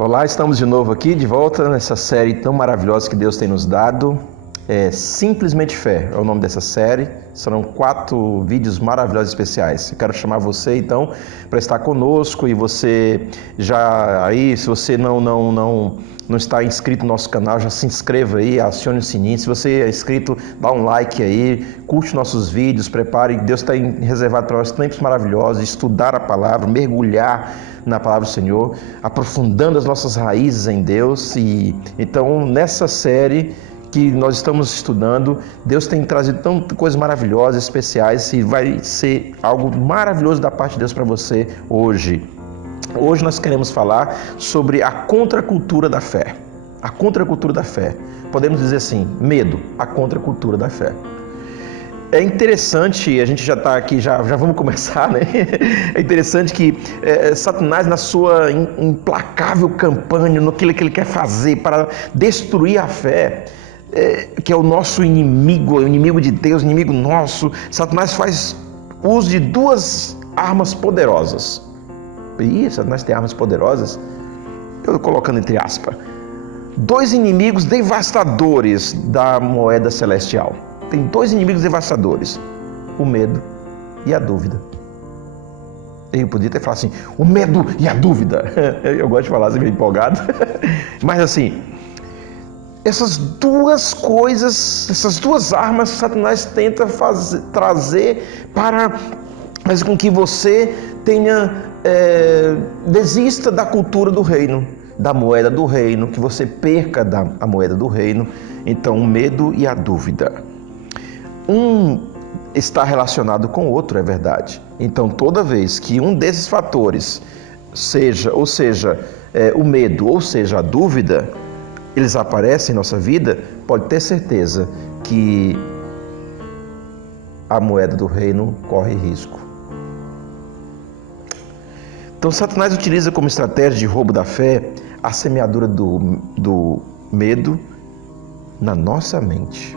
Olá, estamos de novo aqui, de volta nessa série tão maravilhosa que Deus tem nos dado. Simplesmente Fé é o nome dessa série. Serão 4 vídeos maravilhosos especiais. Eu quero chamar você então para estar conosco e você já aí, se você não está inscrito no nosso canal, já se inscreva aí, acione o sininho. Se você é inscrito, dá um like aí, curte nossos vídeos, prepare. Deus está reservado para nós tempos maravilhosos, estudar a palavra, mergulhar na palavra do Senhor, aprofundando as nossas raízes em Deus. E então nessa série que nós estamos estudando, Deus tem trazido tantas coisas maravilhosas, especiais, e vai ser algo maravilhoso da parte de Deus para você hoje. Hoje nós queremos falar sobre a contracultura da fé. A contracultura da fé. Podemos dizer assim, medo, a contracultura da fé. É interessante, a gente já está aqui, já vamos começar, né? É interessante que Satanás, na sua implacável campanha, no que ele quer fazer para destruir a fé, que é o nosso inimigo, o inimigo de Deus, o inimigo nosso, Satanás faz uso de 2 armas poderosas. E Satanás tem armas poderosas, eu colocando entre aspas, 2 inimigos devastadores da moeda celestial. Tem 2 inimigos devastadores, o medo e a dúvida. Eu podia ter falado assim, o medo e a dúvida. Eu gosto de falar assim, meio empolgado. Mas assim, essas 2 coisas, essas 2 armas, Satanás tenta trazer para fazer com que você desista da cultura do reino, da moeda do reino, que você perca a moeda do reino. Então, o medo e a dúvida. Um está relacionado com o outro, é verdade. Então, toda vez que um desses fatores, seja o medo, ou seja, a dúvida, eles aparecem em nossa vida, pode ter certeza que a moeda do reino corre risco. Então, Satanás utiliza como estratégia de roubo da fé a semeadura do medo na nossa mente.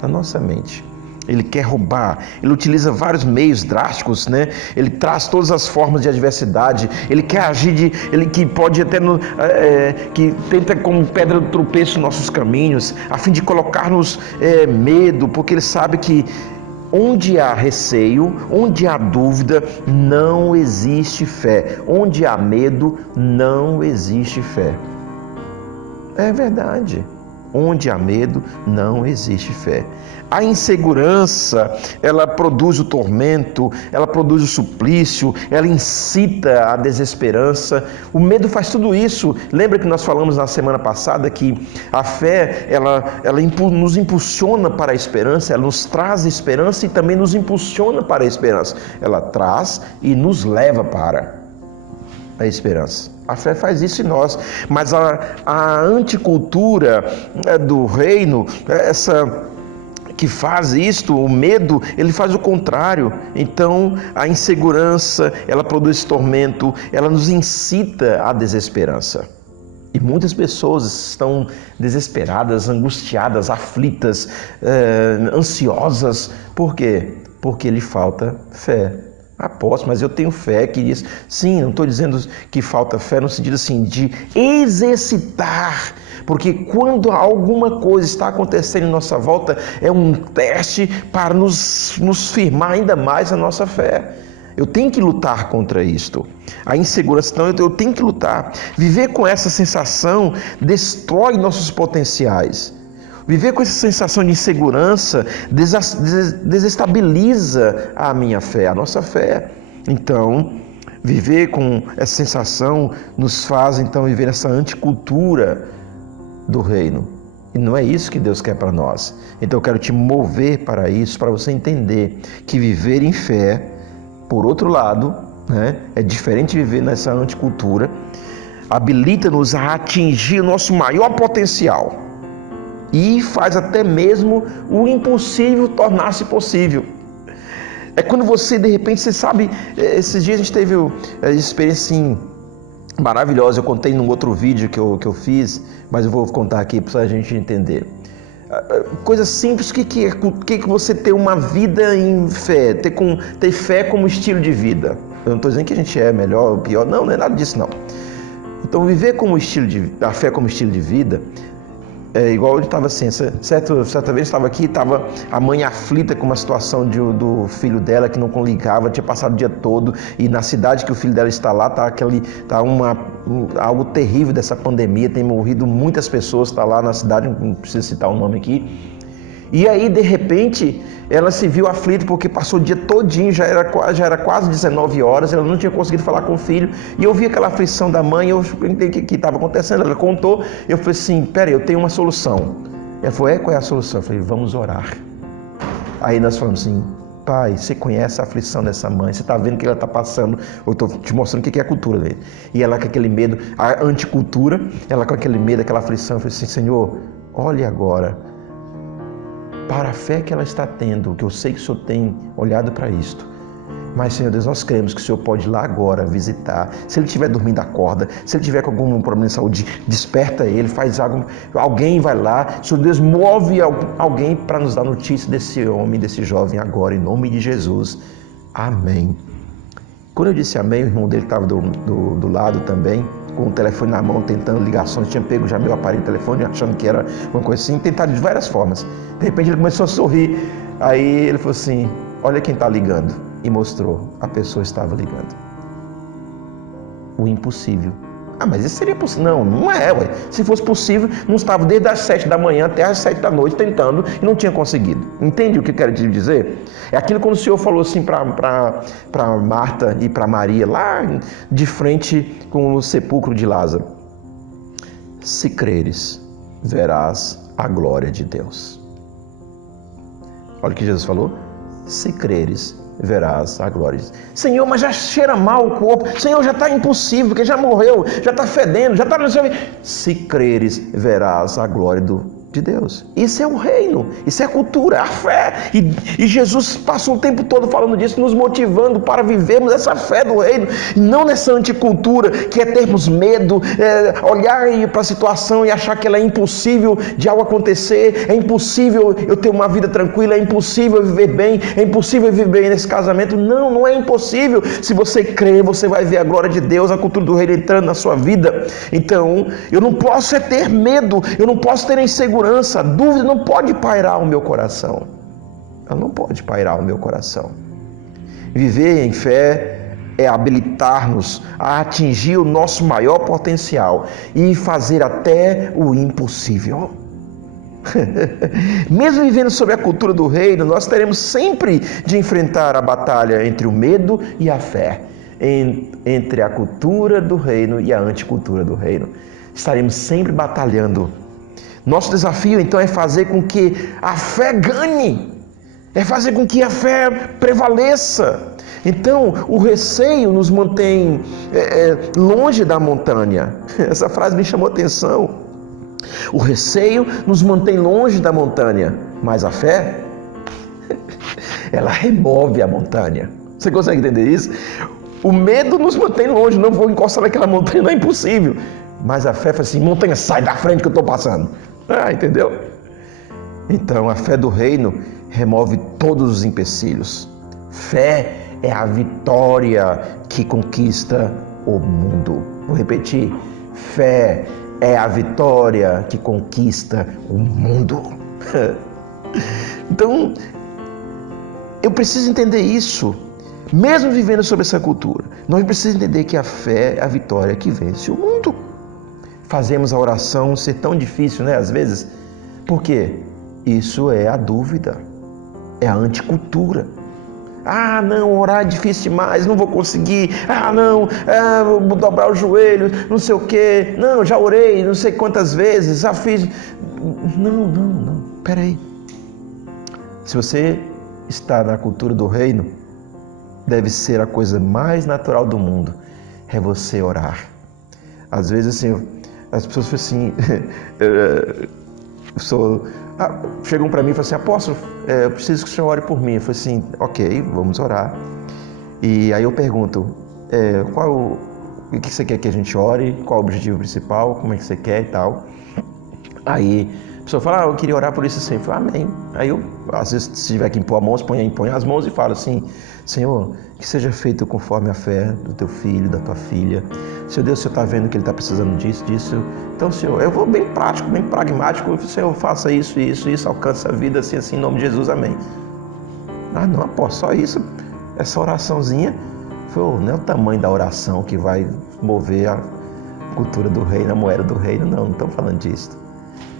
Na nossa mente. Ele quer roubar, ele utiliza vários meios drásticos, né? Ele traz todas as formas de adversidade, ele quer agir, ele que pode até, que tenta como pedra de tropeço nossos caminhos, a fim de colocar-nos medo, porque ele sabe que onde há receio, onde há dúvida, não existe fé. Onde há medo, não existe fé. É verdade. Onde há medo, não existe fé. A insegurança, ela produz o tormento, ela produz o suplício, ela incita a desesperança. O medo faz tudo isso. Lembra que nós falamos na semana passada que a fé, ela nos impulsiona para a esperança, ela nos traz esperança e também nos impulsiona para a esperança. Ela traz e nos leva para a esperança. A fé faz isso em nós, mas a anticultura do reino, essa que faz isto, o medo, ele faz o contrário. Então, a insegurança, ela produz tormento, ela nos incita à desesperança. E muitas pessoas estão desesperadas, angustiadas, aflitas, ansiosas. Por quê? Porque lhe falta fé. Aposto, mas eu tenho fé que diz... Sim, não estou dizendo que falta fé no sentido assim de exercitar, porque quando alguma coisa está acontecendo em nossa volta, é um teste para nos firmar ainda mais a nossa fé. Eu tenho que lutar contra isto. A insegurança, então, eu tenho que lutar. Viver com essa sensação destrói nossos potenciais. Viver com essa sensação de insegurança desestabiliza a minha fé, a nossa fé. Então, viver com essa sensação nos faz, então, viver essa anticultura do reino. E não é isso que Deus quer para nós. Então, eu quero te mover para isso, para você entender que viver em fé, por outro lado, né, é diferente de viver nessa anticultura, habilita-nos a atingir o nosso maior potencial. E faz até mesmo o impossível tornar-se possível. É quando você, de repente, você sabe... Esses dias a gente teve a experiência assim, maravilhosa. Eu contei num outro vídeo que eu fiz, mas eu vou contar aqui para a gente entender. Coisa simples, o que você ter uma vida em fé, ter fé como estilo de vida. Eu não estou dizendo que a gente é melhor ou pior, não é nada disso não. Então, viver como a fé como estilo de vida, igual ele estava assim, certa vez estava aqui, estava a mãe aflita com uma situação do filho dela que não ligava, tinha passado o dia todo, e na cidade que o filho dela está lá, algo terrível dessa pandemia, tem morrido muitas pessoas, está lá na cidade, não preciso citar o nome aqui. E aí, de repente, ela se viu aflita porque passou o dia todinho, já era quase 19 horas, ela não tinha conseguido falar com o filho. E eu vi aquela aflição da mãe, eu entendi o que estava acontecendo. Ela contou, eu falei assim, peraí, eu tenho uma solução. Ela falou, qual é a solução? Eu falei, vamos orar. Aí nós falamos assim, pai, você conhece a aflição dessa mãe, você está vendo o que ela está passando, eu estou te mostrando o que é a cultura dele. E ela com aquele medo, a anticultura, ela com aquele medo, aquela aflição, eu falei assim, Senhor, olhe agora para a fé que ela está tendo, que eu sei que o Senhor tem olhado para isto. Mas, Senhor Deus, nós cremos que o Senhor pode ir lá agora visitar. Se ele estiver dormindo, acorda. Se ele tiver com algum problema de saúde, desperta ele, faz algo. Alguém vai lá. Senhor Deus, move alguém para nos dar notícia desse homem, desse jovem agora, em nome de Jesus. Amém. Quando eu disse amém, o irmão dele estava do lado também, com o telefone na mão, tentando ligações, tinha pego já meu aparelho de telefone, achando que era uma coisa assim, tentado de várias formas. De repente ele começou a sorrir, aí ele falou assim, olha quem está ligando, e mostrou, a pessoa estava ligando. O impossível. Ah, mas isso seria possível? Não é, ué. Se fosse possível, não estava desde as 7 da manhã até as 7 da noite tentando e não tinha conseguido. Entende o que eu quero te dizer? É aquilo quando o Senhor falou assim para Marta e para Maria, lá de frente com o sepulcro de Lázaro. Se creres, verás a glória de Deus. Olha o que Jesus falou. Se creres, verás a glória de Deus. Senhor, mas já cheira mal o corpo. Senhor, já está impossível, porque já morreu, já está fedendo, já está... Se creres, verás a glória de Deus. Isso é o reino, isso é a cultura, é a fé. E Jesus passou o tempo todo falando disso, nos motivando para vivermos essa fé do reino, e não nessa anticultura que é termos medo, olhar para a situação e achar que ela é impossível de algo acontecer, é impossível eu ter uma vida tranquila, é impossível eu viver bem, é impossível eu viver bem nesse casamento. Não é impossível. Se você crer, você vai ver a glória de Deus, a cultura do reino entrando na sua vida. Então, eu não posso ter medo, eu não posso ter insegurança. A dúvida não pode pairar o meu coração. Ela não pode pairar o meu coração. Viver em fé é habilitar-nos a atingir o nosso maior potencial e fazer até o impossível. Mesmo vivendo sob a cultura do reino, nós teremos sempre de enfrentar a batalha entre o medo e a fé, entre a cultura do reino e a anticultura do reino. Estaremos sempre batalhando. Nosso desafio, então, é fazer com que a fé ganhe, é fazer com que a fé prevaleça. Então, o receio nos mantém longe da montanha. Essa frase me chamou a atenção. O receio nos mantém longe da montanha, mas a fé, ela remove a montanha. Você consegue entender isso? O medo nos mantém longe, não vou encostar naquela montanha, não é impossível. Mas a fé fala assim, montanha, sai da frente que eu estou passando. Entendeu? Então, a fé do reino remove todos os empecilhos. Fé é a vitória que conquista o mundo. Vou repetir. Fé é a vitória que conquista o mundo. Então, eu preciso entender isso. Mesmo vivendo sob essa cultura, nós precisamos entender que a fé é a vitória que vence o mundo. Fazemos a oração ser tão difícil, né? Às vezes. Por quê? Isso é a dúvida. É a anticultura. Não, orar é difícil demais, não vou conseguir. Vou dobrar os joelhos, não sei o quê. Não, já orei não sei quantas vezes, já fiz. Não. Peraí. Se você está na cultura do reino, deve ser a coisa mais natural do mundo. É você orar. Às vezes, assim, as pessoas falam assim, chegam para mim e falam assim, apóstolo, eu preciso que o senhor ore por mim. Eu falei assim, ok, vamos orar. E aí eu pergunto, o que você quer que a gente ore? Qual o objetivo principal? Como é que você quer e tal? Aí A pessoa fala, eu queria orar por isso assim. Eu falo, amém. Aí eu, às vezes, se tiver que impor a mão, põe as mãos e falo assim, Senhor, que seja feito conforme a fé do teu filho, da tua filha. Senhor Deus, o Senhor está vendo que ele está precisando disso. Então, Senhor, eu vou bem prático, bem pragmático. Senhor, faça isso, alcance a vida assim, em nome de Jesus, amém. Ah, não, apóstolo, só isso, essa oraçãozinha, não é o tamanho da oração que vai mover a cultura do reino, a moeda do reino, não estamos falando disso.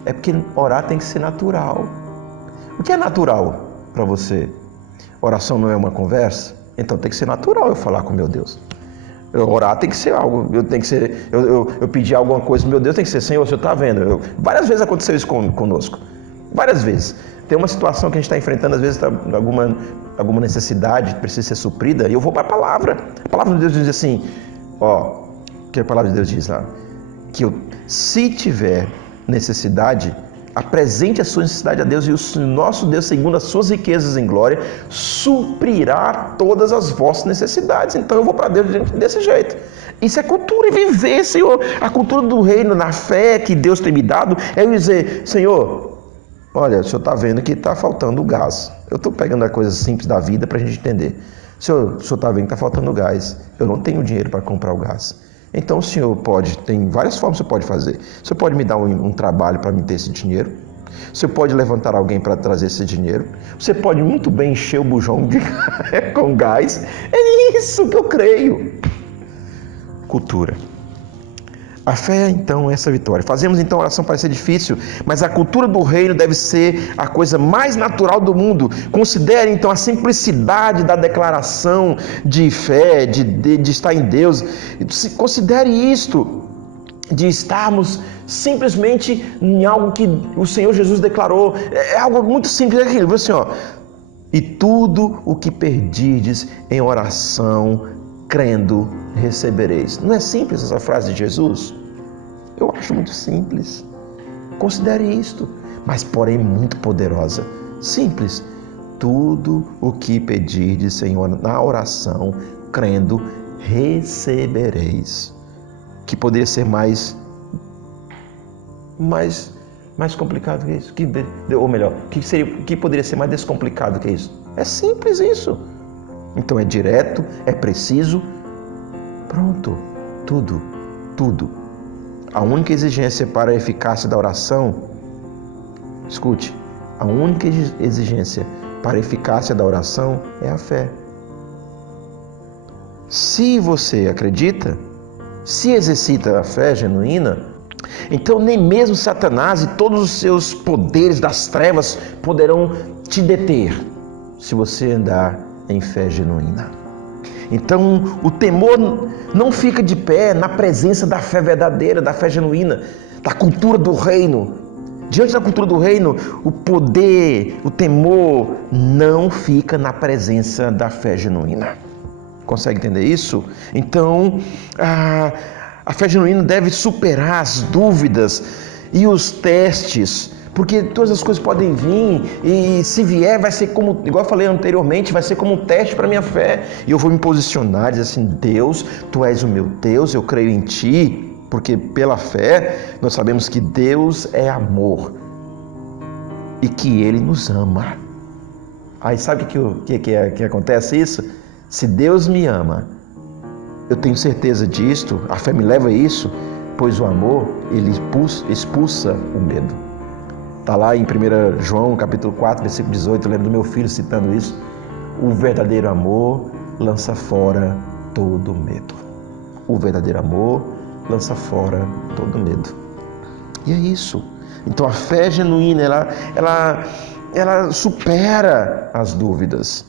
É porque orar tem que ser natural. O que é natural para você? Oração não é uma conversa? Então tem que ser natural eu falar com meu Deus. Orar tem que ser algo, eu pedir alguma coisa, meu Deus, tem que ser, Senhor, o Senhor está vendo. Várias vezes aconteceu isso conosco, várias vezes. Tem uma situação que a gente está enfrentando, às vezes alguma necessidade que precisa ser suprida, e eu vou para a palavra de Deus diz assim, que a palavra de Deus diz lá, que se tiver necessidade, apresente a sua necessidade a Deus, e o nosso Deus, segundo as suas riquezas em glória, suprirá todas as vossas necessidades. Então eu vou para Deus desse jeito. Isso é cultura, e viver, Senhor, a cultura do reino, na fé que Deus tem me dado, é eu dizer, Senhor, olha, o Senhor está vendo que está faltando gás. Eu estou pegando as coisas simples da vida para a gente entender. Senhor, o Senhor está vendo que está faltando gás. Eu não tenho dinheiro para comprar o gás. Então o Senhor tem várias formas que você pode fazer. Você pode me dar um trabalho para me ter esse dinheiro. Você pode levantar alguém para trazer esse dinheiro. Você pode muito bem encher o bujão com gás. É isso que eu creio. Cultura. A fé, então, é essa vitória. Fazemos, então, a oração parecer difícil, mas a cultura do reino deve ser a coisa mais natural do mundo. Considere, então, a simplicidade da declaração de fé, de estar em Deus. Considere isto, de estarmos simplesmente em algo que o Senhor Jesus declarou. É algo muito simples. É aquilo, assim, e tudo o que pedirdes em oração, crendo, recebereis. Não é simples essa frase de Jesus? Eu acho muito simples. Considere isto, mas porém muito poderosa. Simples. Tudo o que pedirdes, Senhor, na oração, crendo, recebereis. Que poderia ser mais complicado que isso? Ou melhor, que poderia ser mais descomplicado que isso? É simples isso. Então é direto, é preciso, pronto, tudo. A única exigência para a eficácia da oração, escute, a única exigência para a eficácia da oração é a fé. Se você acredita, se exercita a fé genuína, então nem mesmo Satanás e todos os seus poderes das trevas poderão te deter, se você andar em fé genuína. Então o temor não fica de pé na presença da fé verdadeira, da fé genuína, da cultura do reino. Diante da cultura do reino, o poder, o temor não fica na presença da fé genuína. Consegue entender isso? Então a fé genuína deve superar as dúvidas e os testes, porque todas as coisas podem vir e se vier vai ser como, igual eu falei anteriormente, vai ser como um teste para a minha fé. E eu vou me posicionar e dizer assim, Deus, Tu és o meu Deus, eu creio em Ti, porque pela fé nós sabemos que Deus é amor e que Ele nos ama. Aí sabe que acontece isso? Se Deus me ama, eu tenho certeza disto, a fé me leva a isso, pois o amor, ele expulsa o medo. Está lá em 1 João, capítulo 4, versículo 18, eu lembro do meu filho citando isso. O verdadeiro amor lança fora todo medo. O verdadeiro amor lança fora todo medo. E é isso. Então a fé genuína, ela supera as dúvidas.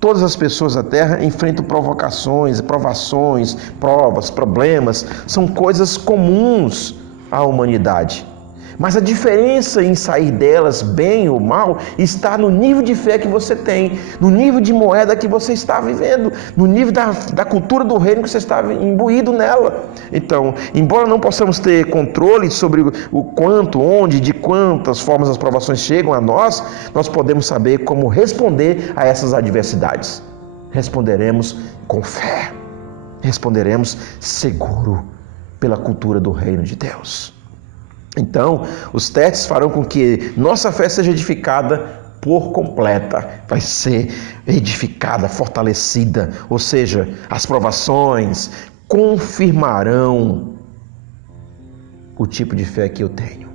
Todas as pessoas da Terra enfrentam provocações, provações, provas, problemas. São coisas comuns à humanidade. Mas a diferença em sair delas, bem ou mal, está no nível de fé que você tem, no nível de moeda que você está vivendo, no nível da cultura do reino que você está imbuído nela. Então, embora não possamos ter controle sobre o quanto, onde, de quantas formas as provações chegam a nós, nós podemos saber como responder a essas adversidades. Responderemos com fé, responderemos seguro pela cultura do reino de Deus. Então, os testes farão com que nossa fé seja edificada por completa, vai ser edificada, fortalecida, ou seja, as provações confirmarão o tipo de fé que eu tenho.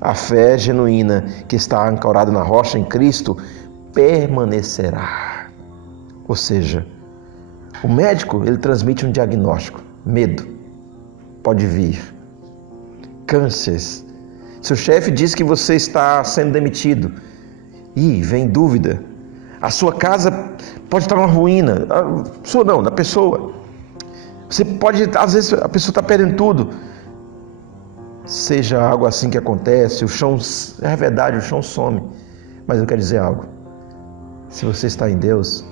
A fé genuína que está ancorada na rocha em Cristo permanecerá. Ou seja, o médico, ele transmite um diagnóstico, medo, pode vir. Cânceres. Seu chefe diz que você está sendo demitido. E vem dúvida. A sua casa pode estar uma ruína. Sua não, da pessoa. Você pode, às vezes, a pessoa está perdendo tudo. Seja algo assim que acontece, o chão, é verdade, o chão some. Mas eu quero dizer algo. Se você está em Deus,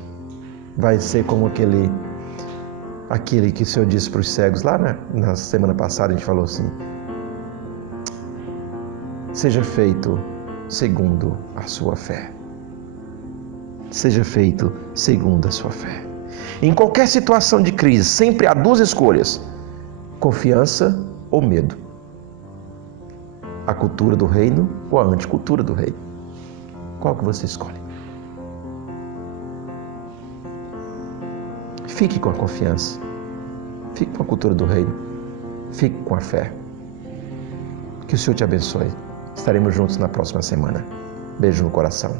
vai ser como aquele que o Senhor disse para os cegos lá na semana passada, a gente falou assim: seja feito segundo a sua fé. Seja feito segundo a sua fé. Em qualquer situação de crise, sempre há duas escolhas: confiança ou medo. A cultura do reino ou a anticultura do reino. Qual que você escolhe? Fique com a confiança. Fique com a cultura do reino. Fique com a fé. Que o Senhor te abençoe. Estaremos juntos na próxima semana. Beijo no coração.